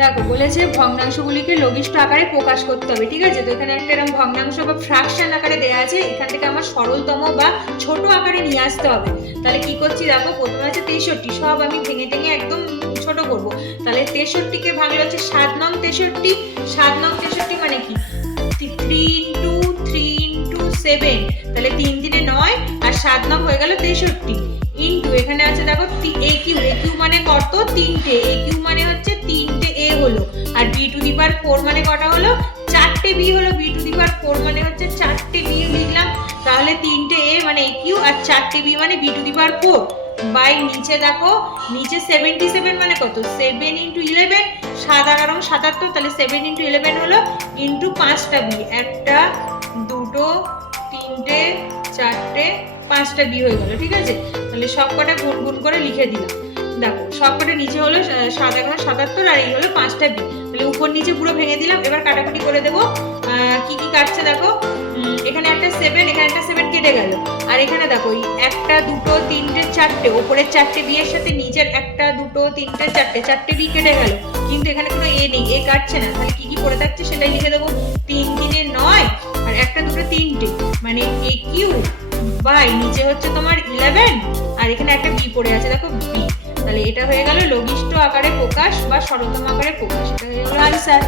দেখো বলেছে ভগ্নাংশগুলিকে লঘিষ্ঠ আকারে প্রকাশ করতে হবে, ঠিক আছে। তো এখানে একটা এরকম ভগ্নাংশ বা ফ্র্যাকশন আকারে দেওয়া আছে, এখান থেকে আমার সরলতম বা ছোট আকারে নিয়ে আসতে হবে। তাহলে কি করছি দেখো, প্রথমে আছে 63, সব আমি ভেঙে ভেঙে একদম ছোট করব। তাহলে 63কে ভাগলে হচ্ছে 7 নং 63, 7 নং 63 মানে কি 3 × 3 × 7, তাহলে 3 3 9 আর 7 নং হয়ে গেল 63 ইনটু এখানে আছে দেখো একিউ, একিউ মানে কত 3টে, একিউ মানে হচ্ছে 3টে এ হলো, আর বি টু দি পাওয়ার 4 মানে কটা হলো 4টে বি হলো, বি টু দি পাওয়ার 4 মানে হচ্ছে 4টে বি লিখলাম। তাহলে 3টে এ মানে একিউ আর 4টে বি মানে B to the power 4 by নিচে দেখো নিচে 77 মানে কত 7 × 11, 7 11 77, তাহলে 7 × 11 হলো ইনটু 5টা বি, একটা দুটো তিনটে চারটে 5টা বি হয়ে গেল, ঠিক আছে। তাহলে সব কটা গুণ গুণ করে লিখে দিলাম। দেখো সব কটা নিচে হলো 7 11 77 আর এই হলো 5টা বি, তাহলে উপর নিচে পুরো ভেঙে দিলাম। এবার কাটাকুটি করে দেবো, কি কি কাটছে দেখো, এখানে একটা 7, এখানে একটা 7 কেটে গেল, আর এখানে দেখো একটা দুটো তিনটে চারটে, ওপরের 4টে বি এর সাথে নিচের একটা দুটো তিনটে চারটে 4টে বি কেটে গেল, কিন্তু এখানে কোনো এ নেই, এ কাটছে না। তাহলে কি কি পড়ে থাকছে সেটাই লিখে দেবো, 3 3 9 আর একটা দুটো তিনটে মানে এ কিউ বাই নিচে হচ্ছে তোমার 11 আর এখানে একটা বি পড়ে আছে দেখো বি। তাহলে এটা হয়ে গেল লঘিষ্ঠ আকারে প্রকাশ বা সরলতম আকারে প্রকাশ, এটা হয়ে গেল আনসার।